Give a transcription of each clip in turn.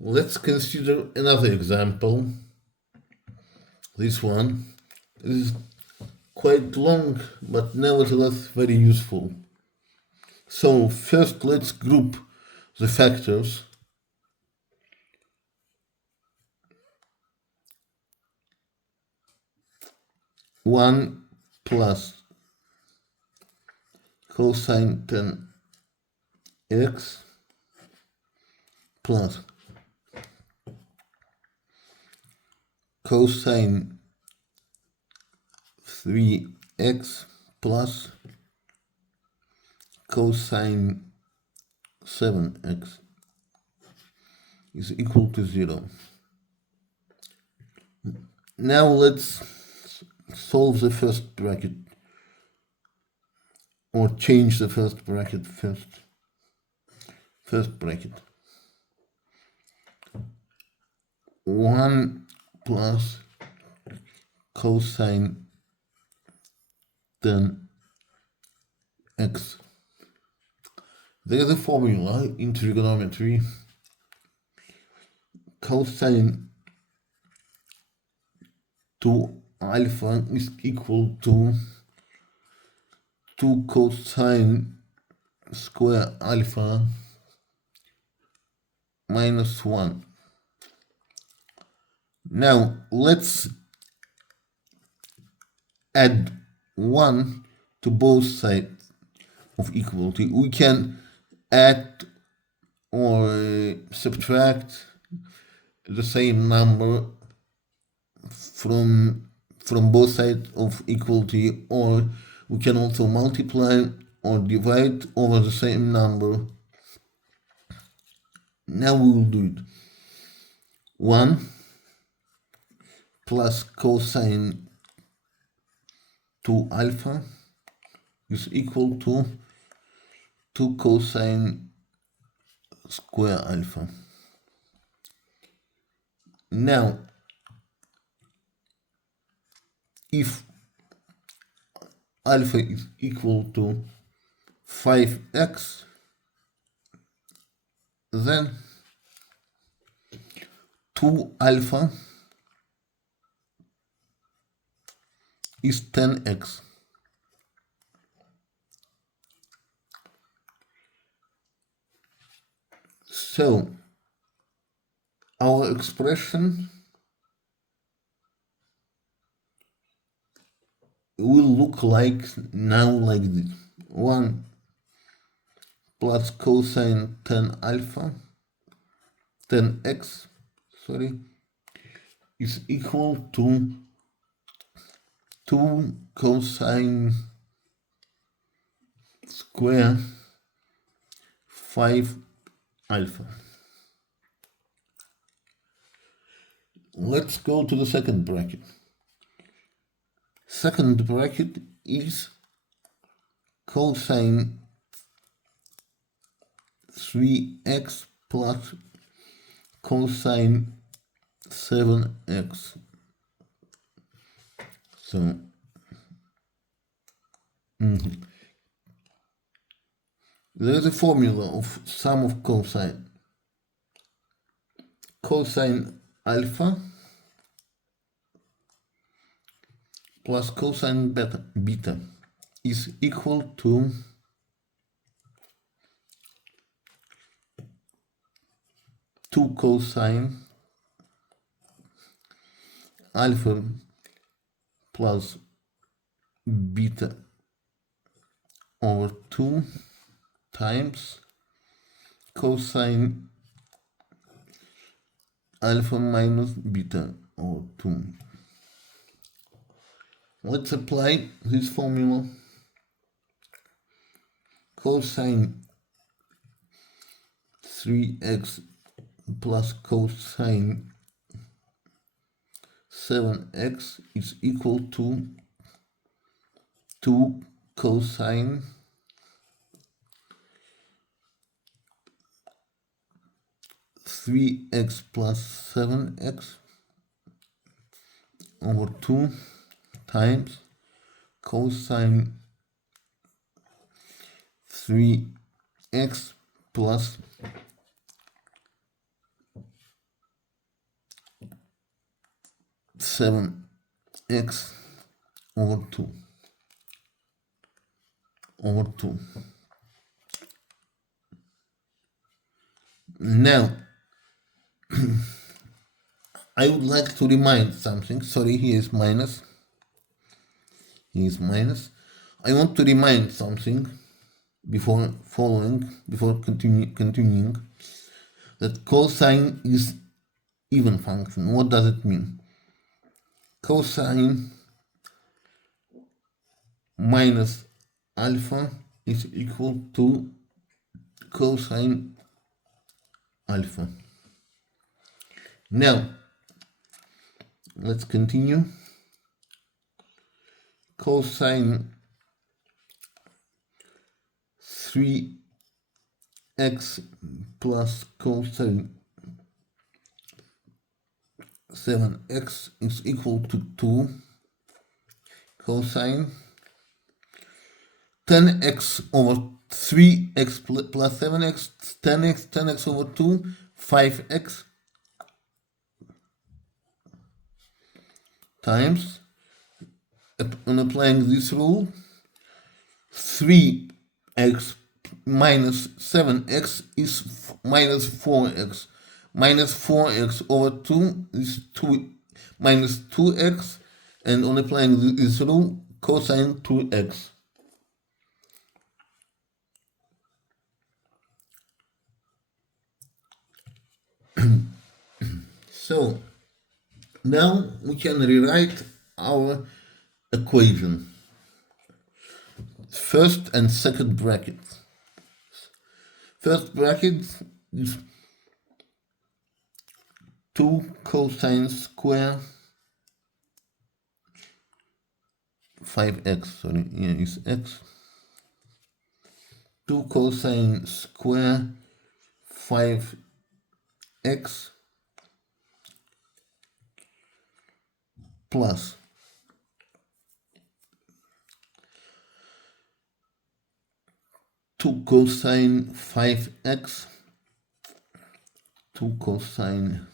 Let's consider another example. This one is quite long, but nevertheless very useful. So first let's group the factors. One plus cosine 10x plus cosine 3x plus cosine 7x is equal to 0. Now let's solve the first bracket, or change the first bracket first. First bracket. 1 plus cosine 10x. There's a formula in trigonometry. Cosine 2 alpha is equal to 2 cosine square alpha minus 1. Now let's add 1 to both sides of equality. We can add or subtract the same number from both sides of equality, or we can also multiply or divide over the same number. Now we will do it. 1 plus cosine 2 alpha is equal to 2 cosine square alpha. Now, if alpha is equal to 5x, then 2 alpha is 10x. So our expression will look like now like this. 1 plus cosine 10x, is equal to 2 cosine square 5 alpha. Let's go to the second bracket. Second bracket is cosine 3x plus cosine 7x. So there's a formula of sum of cosine. Cosine alpha plus cosine beta is equal to 2 cosine alpha plus beta over 2 times cosine alpha minus beta over 2. Let's apply this formula. Cosine 3x plus cosine 7x is equal to 2 cosine three x plus 7x over 2 times cosine 3x plus 7x over 2 over 2. Now, I would like to remind something. Sorry, here is minus. Here is minus. I want to remind something before continuing, that cosine is even function. What does it mean? Cosine minus alpha is equal to cosine alpha. Now, let's continue. Cosine 3x plus cosine 7x is equal to 2. Cosine 10x over 3x plus 7x, 10x over 2, 5x times, when applying this rule, 3x minus 7x is minus 4x. Minus 4x over 2 is 2 minus 2x, and on applying this rule, cosine 2x. So now we can rewrite our equation. First and second bracket. First bracket is 2 cosine square 5x, sorry, here is x. 2 cosine square 5x plus 2 cosine 5x, 2 cosine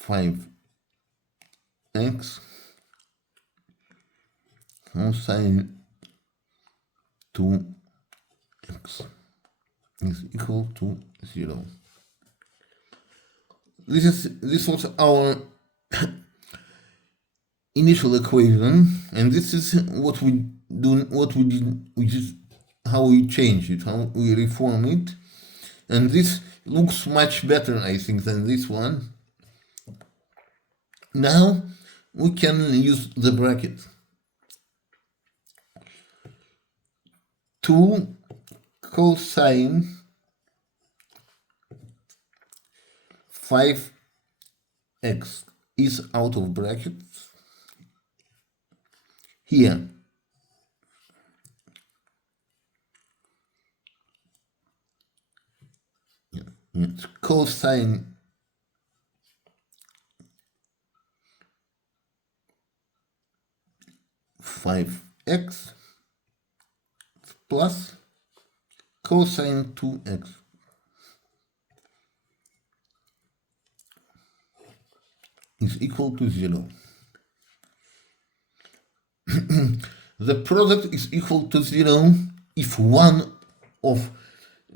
5x cosine 2x is equal to 0. This was our initial equation, and this is what we do. Which is how we change it, how we reform it, and this looks much better, I think, than this one. Now we can use the bracket. 2 cosine 5x is out of brackets. Here, it's cosine 5x plus cosine 2x is equal to 0. The product is equal to 0 if one of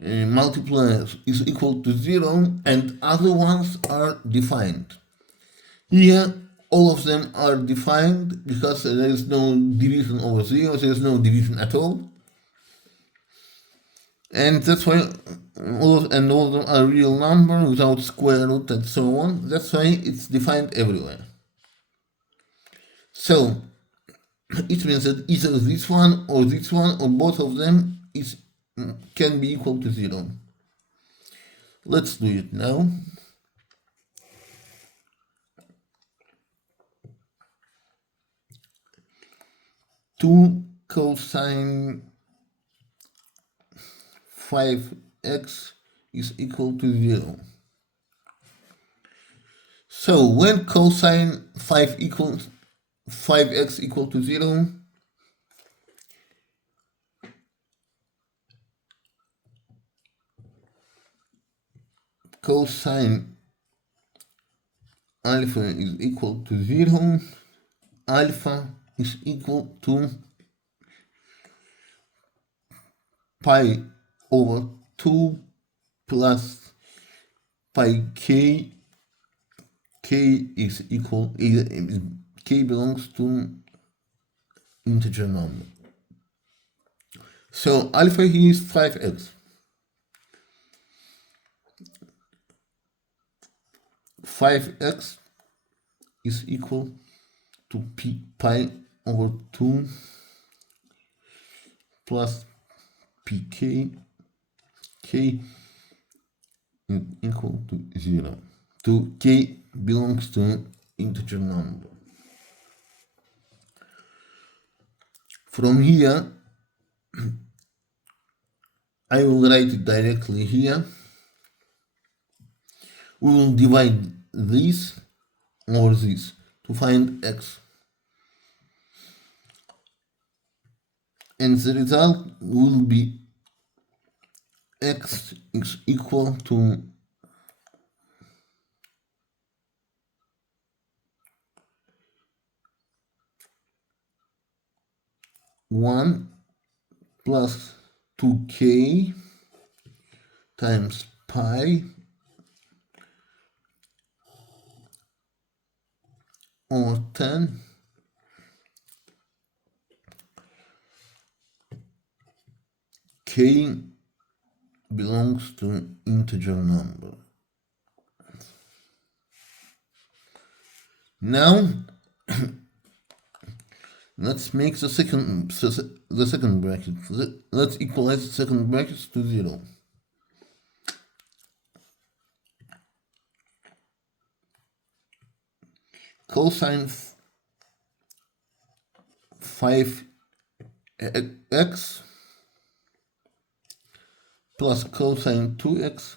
multipliers is equal to 0 and other ones are defined. Here, all of them are defined because there is no division over 0, there is no division at all. And that's why all of them are real numbers without square root and so on. That's why it's defined everywhere. So it means that either this one or both of them can be equal to 0. Let's do it now. Two cosine 5x is equal to 0. So when cosine 5x equal to 0, cosine alpha is equal to 0, alpha is equal to pi over 2 plus pi k. K is equal, k belongs to integer number. So alpha here is 5x. 5x is equal to pi over 2 plus pk. K is equal to 0. K belongs to integer number. From here, I will write it directly here. We will divide this over this to find x. And the result will be x is equal to 1 plus 2k times pi over 10 k belongs to integer number. Now let's make the second bracket. Let's equalize the second bracket to 0. Cosine 5x plus cosine 2x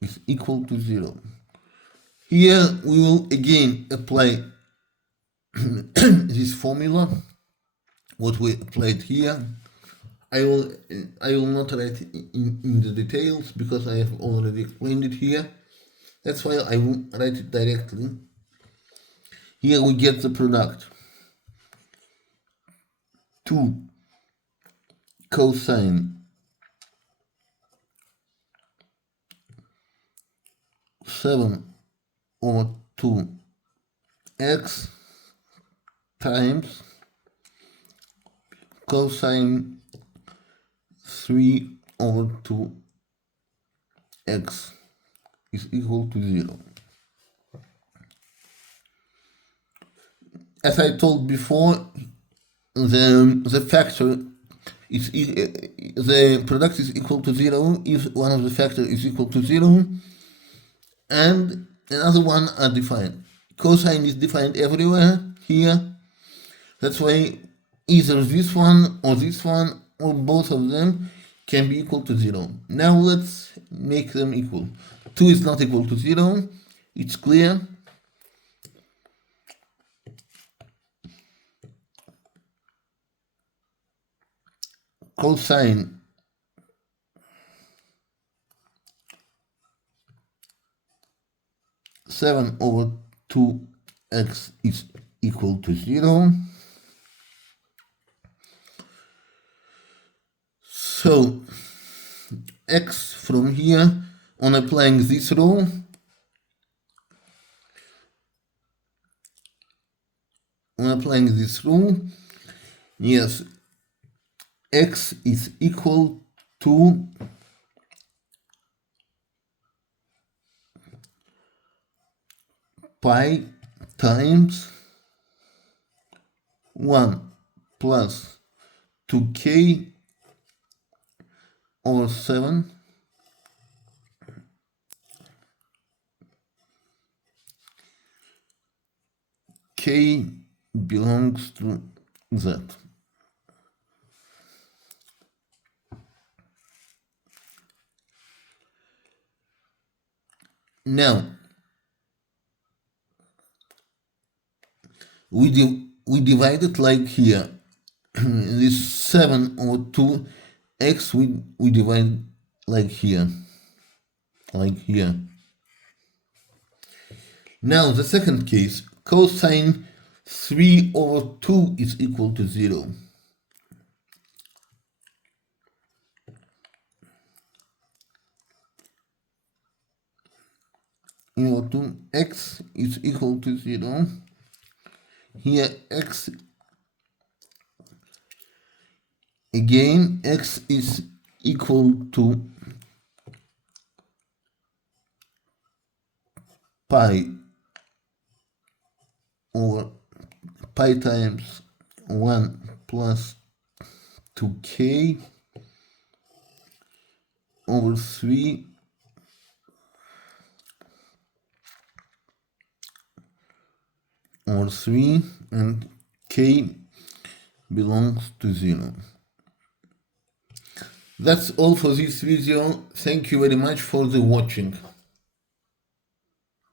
is equal to 0. Here we will again apply this formula, what we applied here. I will not write in the details because I have already explained it here. That's why I will write it directly. Here we get the product. 2 cosine 7 over 2x times cosine 3 over 2x is equal to 0. As I told before, the factor is the product is equal to 0 if one of the factors is equal to 0 and another one are defined. Cosine is defined everywhere here. That's why either this one or both of them can be equal to 0. Now let's make them equal. 2 is not equal to 0. It's clear. Cosine 7 over 2x is equal to 0. So x from here, on applying this rule, yes, x is equal to pi times 1 plus 2k over 7 k belongs to z. Now we divide it like here. This 7 over 2x we divide like here. like here. Now the second case, cosine 3 over 2 is equal to 0. Equal to x is equal to 0. Here x, again, x is equal to pi over pi times 1 plus 2k over 3 over 3, and k belongs to 0. That's all for this video. Thank you very much for the watching.